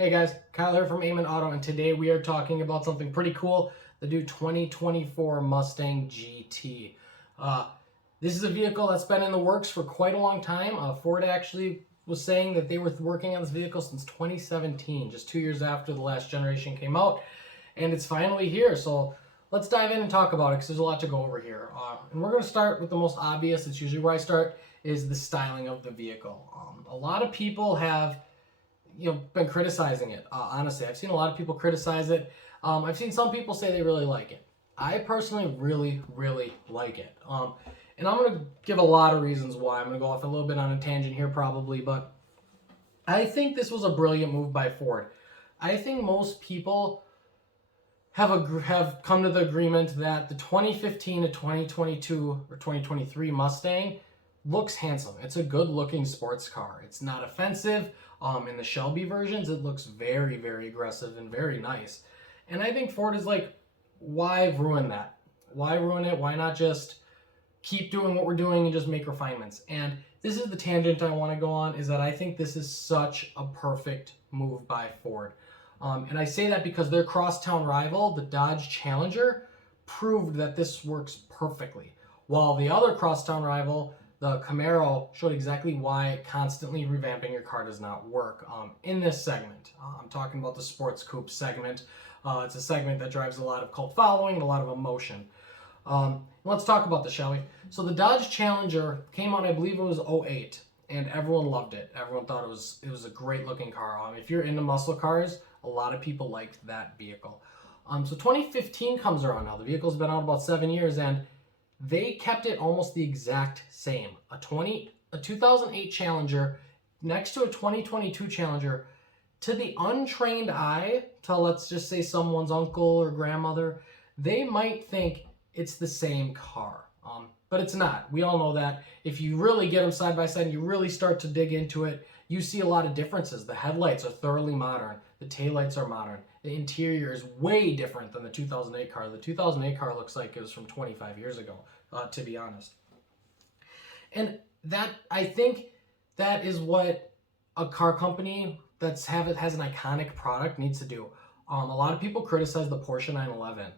Hey guys, Kyle here from Eamon Auto, and today we are talking about something pretty cool, the new 2024 Mustang GT. This is a vehicle that's been in the works for quite a long time. Ford actually was saying that they were working on this vehicle since 2017, just 2 years after the last generation came out, and it's finally here. So let's dive in and talk about it because there's a lot to go over here. And we're going to start with the most obvious. It's usually where I start, is the styling of the vehicle. A lot of people have been criticizing it. Honestly, I've seen a lot of people criticize it. I've seen some people say they really like it. I personally really like it. And I'm going to give a lot of reasons why. I'm going to go off a little bit on a tangent here probably, but I think this was a brilliant move by Ford. I think most people have come to the agreement that the 2015 to 2022 or 2023 Mustang looks handsome. It's a good looking sports car. It's not offensive. In the Shelby versions, it looks very aggressive and very nice. And I think Ford is like, why ruin that? Why ruin it? Why not just keep doing what we're doing and just make refinements? And this is the tangent I want to go on, is that I think this is such a perfect move by Ford. And I say that because their crosstown rival, the Dodge Challenger, proved that this works perfectly. While the other crosstown rival, the Camaro, showed exactly why constantly revamping your car does not work. In this segment, I'm talking about the sports coupe segment. It's a segment that drives a lot of cult following and a lot of emotion. Let's talk about this, shall we? So the Dodge Challenger came out, I believe it was 08, and everyone loved it. Everyone thought it was a great looking car. If you're into muscle cars, a lot of people liked that vehicle. So 2015 comes around now. The vehicle's been out about 7 years, and they kept it almost the exact same. A 2008 Challenger next to a 2022 Challenger. To the untrained eye, to let's just say someone's uncle or grandmother, they might think it's the same car. But it's not. We all know that. If you really get them side by side and you really start to dig into it, you see a lot of differences. The headlights are thoroughly modern. The taillights are modern. The interior is way different than the 2008 car. The 2008 car looks like it was from 25 years ago, to be honest. And that, I think that is what a car company has an iconic product needs to do. A lot of people criticize the Porsche 911.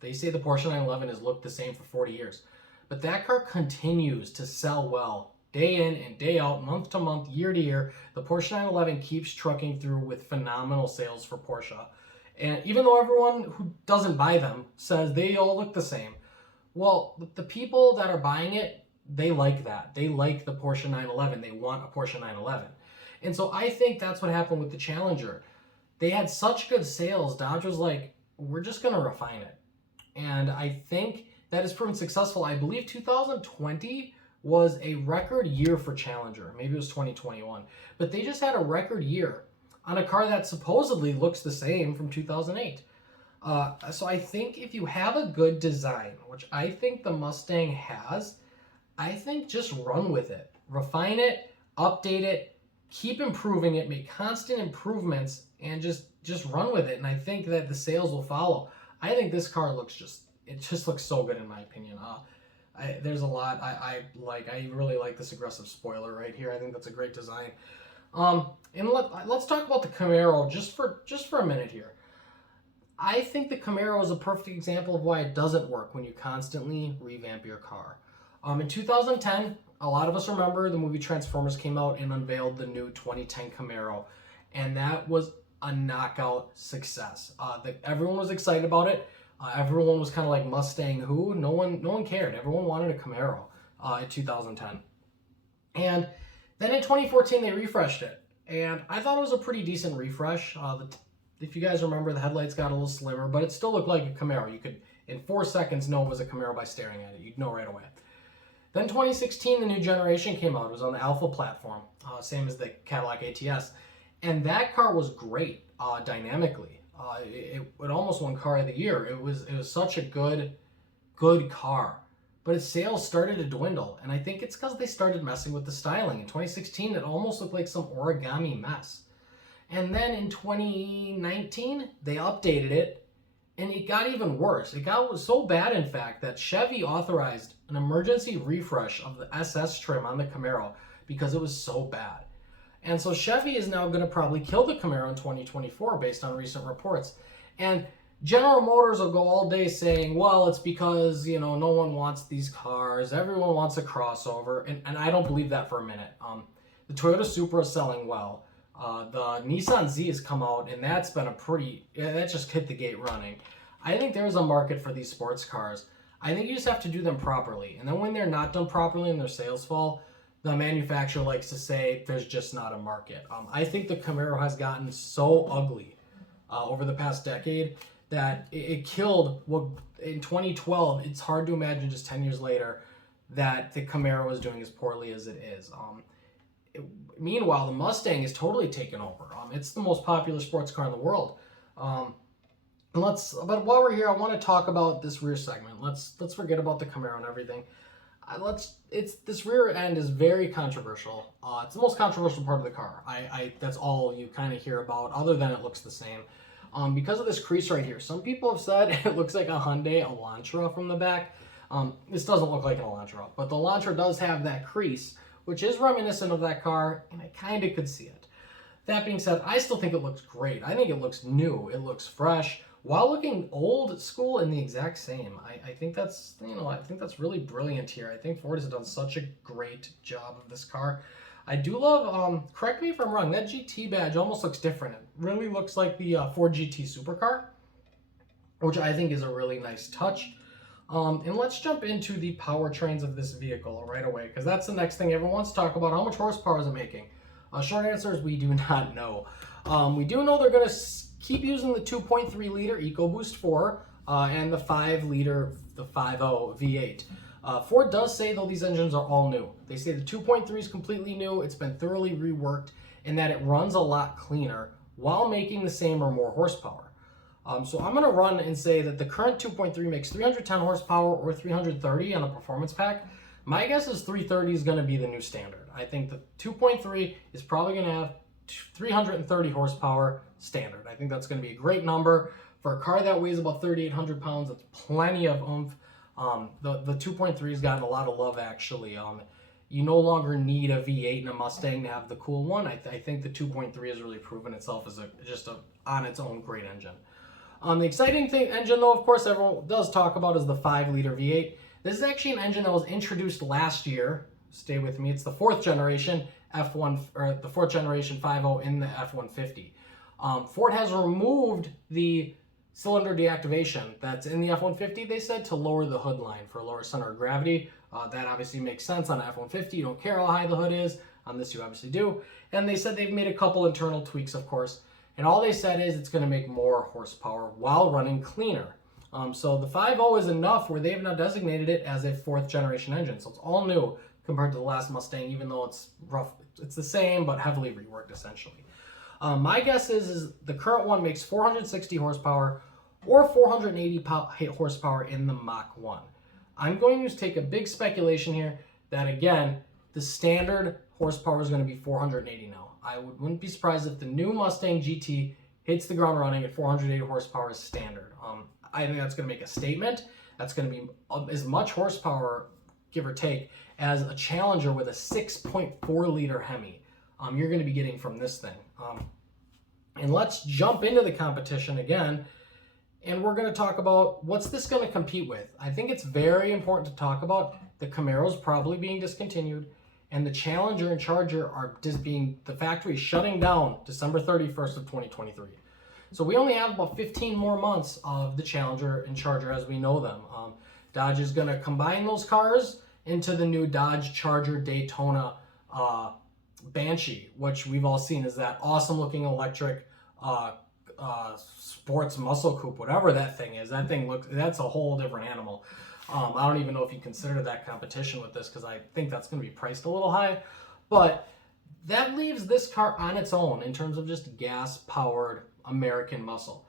They say the Porsche 911 has looked the same for 40 years. But that car continues to sell well day in and day out, month to month, year to year. The Porsche 911 keeps trucking through with phenomenal sales for Porsche. And even though everyone who doesn't buy them says they all look the same, well, the people that are buying it, they like that. They like the Porsche 911. They want a Porsche 911. And so I think that's what happened with the Challenger. They had such good sales, Dodge was like, we're just going to refine it. And I think that has proven successful. I believe 2020 was a record year for Challenger. Maybe it was 2021. But they just had a record year on a car that supposedly looks the same from 2008. So I think if you have a good design, which I think the Mustang has, I think just run with it. Refine it, update it, keep improving it, make constant improvements, and just run with it. And I think that the sales will follow. I think this car looks it just looks so good in my opinion. There's a lot I like. I really like this aggressive spoiler right here. I think that's a great design. And let's talk about the Camaro just for a minute here. I think the Camaro is a perfect example of why it doesn't work when you constantly revamp your car. In 2010, a lot of us remember the movie Transformers came out and unveiled the new 2010 Camaro, and that was a knockout success. Everyone was excited about it. Everyone was kind of like, Mustang who? No one cared. Everyone wanted a Camaro in 2010. And then in 2014, they refreshed it. And I thought it was a pretty decent refresh. If you guys remember, the headlights got a little slimmer, but it still looked like a Camaro. You could, in 4 seconds, know it was a Camaro by staring at it. You'd know right away. Then 2016, the new generation came out. It was on the Alpha platform, same as the Cadillac ATS. And that car was great dynamically. It almost won Car of the Year. It was such a good car. But its sales started to dwindle. And I think it's because they started messing with the styling. In 2016, it almost looked like some origami mess. And then in 2019, they updated it, and it got even worse. It got so bad, in fact, that Chevy authorized an emergency refresh of the SS trim on the Camaro because it was so bad. And so Chevy is now going to probably kill the Camaro in 2024 based on recent reports. And General Motors will go all day saying, well, it's because, no one wants these cars. Everyone wants a crossover. And I don't believe that for a minute. The Toyota Supra is selling well. The Nissan Z has come out, and that's been that just hit the gate running. I think there's a market for these sports cars. I think you just have to do them properly. And then when they're not done properly and their sales fall, the manufacturer likes to say there's just not a market. I think the Camaro has gotten so ugly over the past decade that it killed what in 2012. It's hard to imagine just 10 years later that the Camaro is doing as poorly as it is. Meanwhile, the Mustang is totally taken over. It's the most popular sports car in the world. But while we're here, I want to talk about this rear segment. Let's forget about the Camaro and everything. This rear end is very controversial. It's the most controversial part of the car. That's all you kind of hear about, other than it looks the same. Because of this crease right here, some people have said it looks like a Hyundai Elantra from the back. This doesn't look like an Elantra, but the Elantra does have that crease, which is reminiscent of that car, and I kind of could see it. That being said, I still think it looks great. I think it looks new. It looks fresh, while looking old school and the exact same. I think that's really brilliant here. I think Ford has done such a great job of this car. I do love, correct me if I'm wrong, that GT badge almost looks different. It really looks like the Ford GT supercar, which I think is a really nice touch. And let's jump into the powertrains of this vehicle right away, because that's the next thing everyone wants to talk about. How much horsepower is it making? Short answer is we do not know. We do know they're going to keep using the 2.3 liter EcoBoost 4 and the 5 liter, the 5.0 V8. Ford does say, though, these engines are all new. They say the 2.3 is completely new, it's been thoroughly reworked, and that it runs a lot cleaner while making the same or more horsepower. So I'm going to run and say that the current 2.3 makes 310 horsepower or 330 on a performance pack. My guess is 330 is going to be the new standard. I think the 2.3 is probably going to have 330 horsepower standard. I think that's going to be a great number. For a car that weighs about 3,800 pounds, that's plenty of oomph. The 2.3 has gotten a lot of love, actually. You no longer need a V8 and a Mustang to have the cool one. I think the 2.3 has really proven itself as on its own great engine. The exciting engine, though, of course, everyone does talk about is the 5 liter V8. This is actually an engine that was introduced last year. Stay with me. It's the 4th generation F1, or the 4th generation 5.0 in the F-150. Ford has removed the cylinder deactivation that's in the F-150, they said, to lower the hood line for a lower center of gravity. That obviously makes sense. On an F-150, you don't care how high the hood is. On this, you obviously do. And they said they've made a couple internal tweaks, of course. And all they said is it's going to make more horsepower while running cleaner. So the 5.0 is enough where they've now designated it as a 4th generation engine. So it's all new compared to the last Mustang, even though it's rough. It's the same, but heavily reworked, essentially. My guess is the current one makes 460 horsepower or 480 horsepower in the Mach 1. I'm going to take a big speculation here that, again, the standard horsepower is going to be 480 now. I wouldn't be surprised if the new Mustang GT hits the ground running at 480 horsepower as standard. I think that's going to make a statement. That's going to be as much horsepower, give or take, as a Challenger with a 6.4 liter Hemi. You're going to be getting from this thing. And let's jump into the competition again. And we're going to talk about what's this going to compete with. I think it's very important to talk about the Camaro's probably being discontinued, and the Challenger and Charger are just being, the factory shutting down December 31st of 2023. So we only have about 15 more months of the Challenger and Charger as we know them. Dodge is going to combine those cars into the new Dodge Charger Daytona Banshee, which we've all seen is that awesome looking electric sports muscle coupe, whatever that thing is. That thing that's a whole different animal. I don't even know if you consider that competition with this, because I think that's going to be priced a little high. But that leaves this car on its own in terms of just gas-powered American muscle.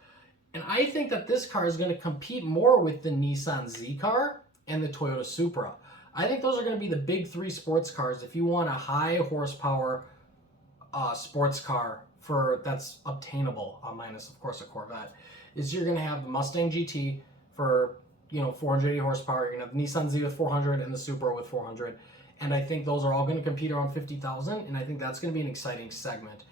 And I think that this car is going to compete more with the Nissan Z car and the Toyota Supra. I think those are going to be the big 3 sports cars if you want a high horsepower sports car that's obtainable, minus of course a Corvette. Is you're going to have the Mustang GT for 480 horsepower. You're going to have the Nissan Z with 400 and the Supra with 400. and I think those are all going to compete around 50,000, and I think that's going to be an exciting segment.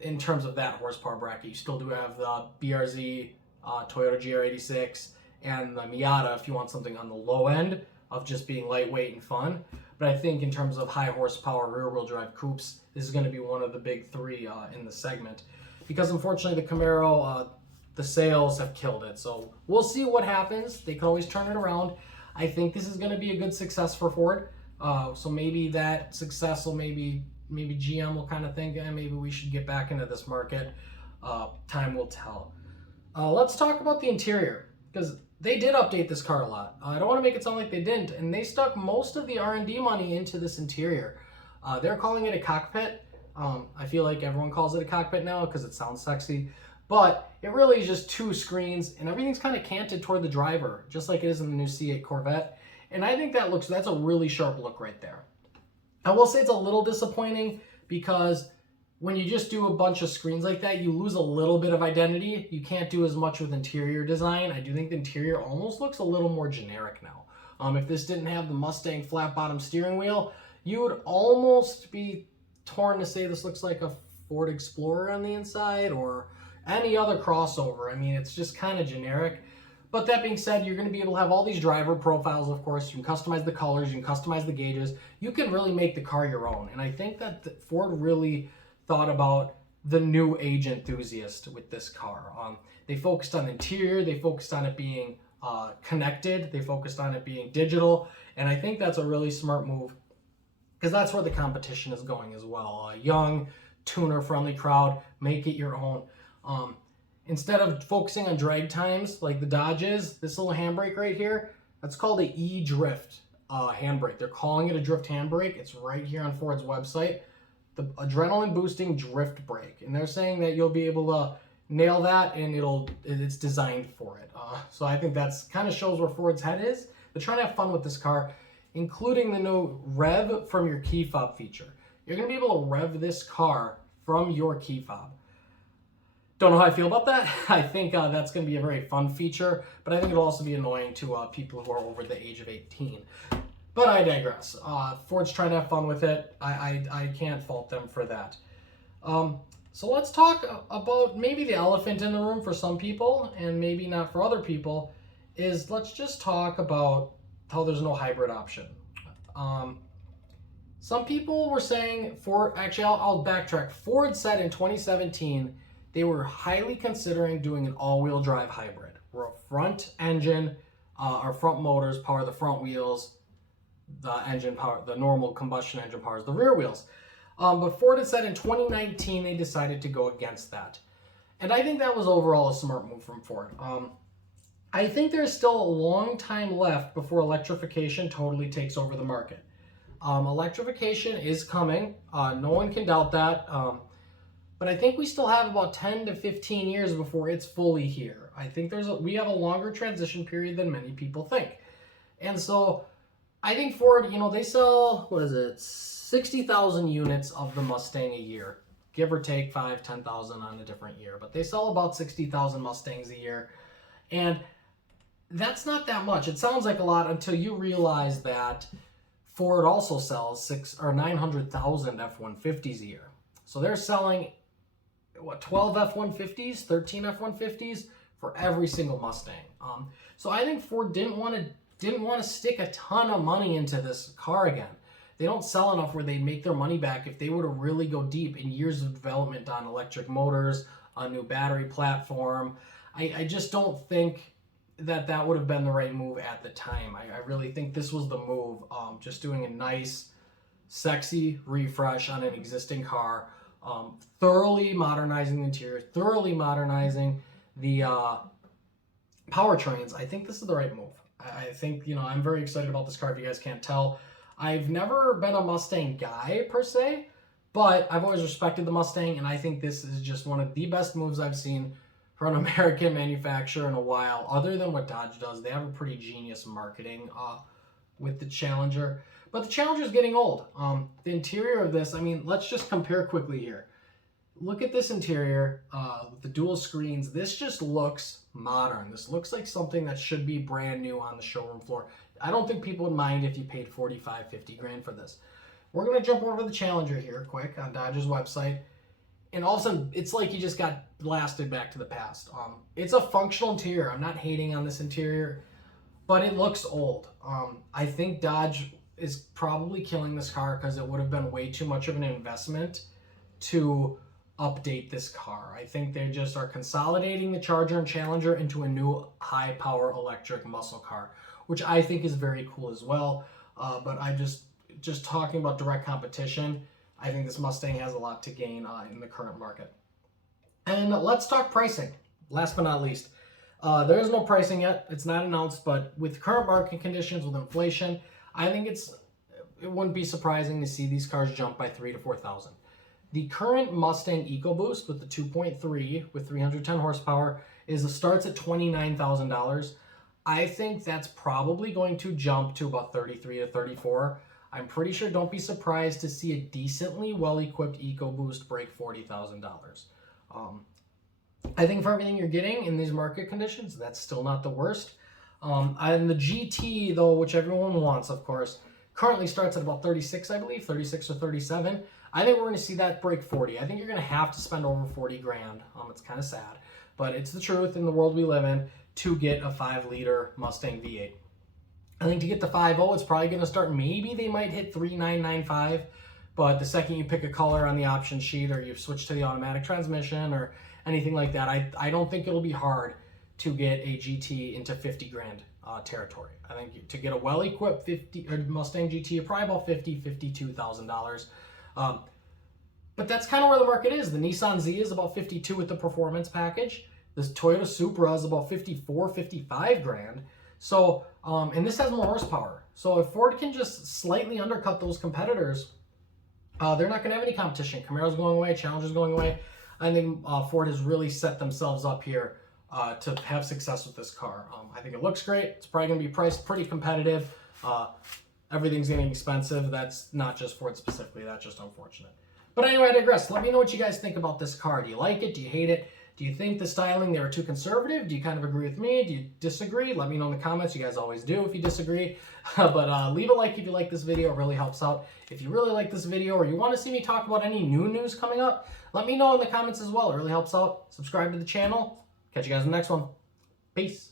In terms of that horsepower bracket, you still do have the BRZ, Toyota GR86, and the Miata if you want something on the low end of just being lightweight and fun. But I think in terms of high horsepower rear-wheel drive coupes, this is going to be one of the big three in the segment. Because unfortunately the Camaro, the sales have killed it. So we'll see what happens. They can always turn it around. I think this is going to be a good success for Ford. So maybe that success will maybe GM will kind of think, maybe we should get back into this market. Time will tell. Let's talk about the interior, because they did update this car a lot. I don't want to make it sound like they didn't, and they stuck most of the R&D money into this interior. They're calling it a cockpit. I feel like everyone calls it a cockpit now because it sounds sexy, but it really is just two screens, and everything's kind of canted toward the driver, just like it is in the new C8 Corvette. And I think that's a really sharp look right there. I will say it's a little disappointing because when you just do a bunch of screens like that, you lose a little bit of identity. You can't do as much with interior design. I do think the interior almost looks a little more generic now. If this didn't have the Mustang flat bottom steering wheel, you would almost be torn to say this looks like a Ford Explorer on the inside or any other crossover. I mean, it's just kind of generic. But that being said, you're going to be able to have all these driver profiles, of course. You can customize the colors, you can customize the gauges. You can really make the car your own. And I think that Ford really thought about the new age enthusiast with this car. They focused on the interior, they focused on it being connected, they focused on it being digital. And I think that's a really smart move because that's where the competition is going as well. A young, tuner-friendly crowd, make it your own. Instead of focusing on drag times like the Dodge is, this little handbrake right here, that's called a E-Drift handbrake. They're calling it a drift handbrake. It's right here on Ford's website. The adrenaline boosting drift brake. And they're saying that you'll be able to nail that and it's designed for it. So I think that's kind of shows where Ford's head is. They're trying to have fun with this car, including the new rev from your key fob feature. You're going to be able to rev this car from your key fob. Don't know how I feel about that. I think that's going to be a very fun feature, but I think it'll also be annoying to people who are over the age of 18. But I digress. Ford's trying to have fun with it. I can't fault them for that. So let's talk about maybe the elephant in the room for some people, and maybe not for other people, is let's just talk about how there's no hybrid option. Some people were saying Ford, actually I'll backtrack. Ford said in 2017, they were highly considering doing an all-wheel drive hybrid, where a front engine, or front motors power the front wheels, the engine power, the normal combustion engine powers the rear wheels. But Ford had said in 2019 they decided to go against that. And I think that was overall a smart move from Ford. I think there's still a long time left before electrification totally takes over the market. Electrification is coming. No one can doubt that. But I think we still have about 10 to 15 years before it's fully here. I think we have a longer transition period than many people think. And so I think Ford, they sell, 60,000 units of the Mustang a year, give or take 5,000, 10,000 on a different year. But they sell about 60,000 Mustangs a year. And that's not that much. It sounds like a lot until you realize that Ford also sells 900,000 F-150s a year. So they're selling 12 F-150s, 13 F-150s for every single Mustang. So I think Ford didn't want to stick a ton of money into this car again. They don't sell enough where they make their money back if they were to really go deep in years of development on electric motors, a new battery platform. I just don't think that would have been the right move at the time. I really think this was the move, just doing a nice, sexy refresh on an existing car. Thoroughly modernizing the interior, thoroughly modernizing the powertrains. I think this is the right move. I think, I'm very excited about this car if you guys can't tell. I've never been a Mustang guy per se, but I've always respected the Mustang, and I think this is just one of the best moves I've seen for an American manufacturer in a while, other than what Dodge does. They have a pretty genius marketing with the Challenger. But the Challenger is getting old. The interior of this, let's just compare quickly here. Look at this interior with the dual screens. This just looks modern. This looks like something that should be brand new on the showroom floor. I don't think people would mind if you paid 45, 50 grand for this. We're going to jump over to the Challenger here quick on Dodge's website. And all of a sudden, it's like you just got blasted back to the past. It's a functional interior. I'm not hating on this interior, but it looks old. I think Dodge is probably killing this car because it would have been way too much of an investment to update this car. I think they just are consolidating the Charger and Challenger into a new high-power electric muscle car, which I think is very cool as well. But I just talking about direct competition, I think this Mustang has a lot to gain in the current market. And let's talk pricing. Last but not least, there is no pricing yet. It's not announced, but with current market conditions, with inflation, I think it wouldn't be surprising to see these cars jump by $3,000 to $4,000. The current Mustang EcoBoost with the 2.3 with 310 horsepower starts at $29,000. I think that's probably going to jump to about $33,000 to $34,000. I'm pretty sure, don't be surprised to see a decently well-equipped EcoBoost break $40,000. I think for everything you're getting in these market conditions, that's still not the worst. And the GT, though, which everyone wants, of course, currently starts at about 36, I believe, 36 or 37. I think we're going to see that break 40. I think you're going to have to spend over 40 grand. It's kind of sad, but it's the truth in the world we live in to get a 5-liter Mustang V8. I think to get the 5.0, it's probably going to start, maybe they might hit 3,995, but the second you pick a color on the option sheet or you switch to the automatic transmission or anything like that, I don't think it'll be hard to get a GT into 50 grand territory. I think to get a well-equipped Mustang GT, you're probably about $50,000, $52,000. But that's kind of where the market is. The Nissan Z is about 52 with the performance package. This Toyota Supra is about 54, 55 grand. So, and this has more horsepower. So if Ford can just slightly undercut those competitors, they're not going to have any competition. Camaro's going away, Challenger's going away. I think Ford has really set themselves up here to have success with this car. I think it looks great. It's probably going to be priced pretty competitive. Everything's getting expensive. That's not just Ford specifically. That's just unfortunate. But anyway, I digress. Let me know what you guys think about this car. Do you like it? Do you hate it? Do you think the styling, they were too conservative? Do you kind of agree with me? Do you disagree? Let me know in the comments. You guys always do if you disagree. But leave a like if you like this video. It really helps out. If you really like this video or you want to see me talk about any new news coming up, let me know in the comments as well. It really helps out. Subscribe to the channel. Catch you guys in the next one. Peace.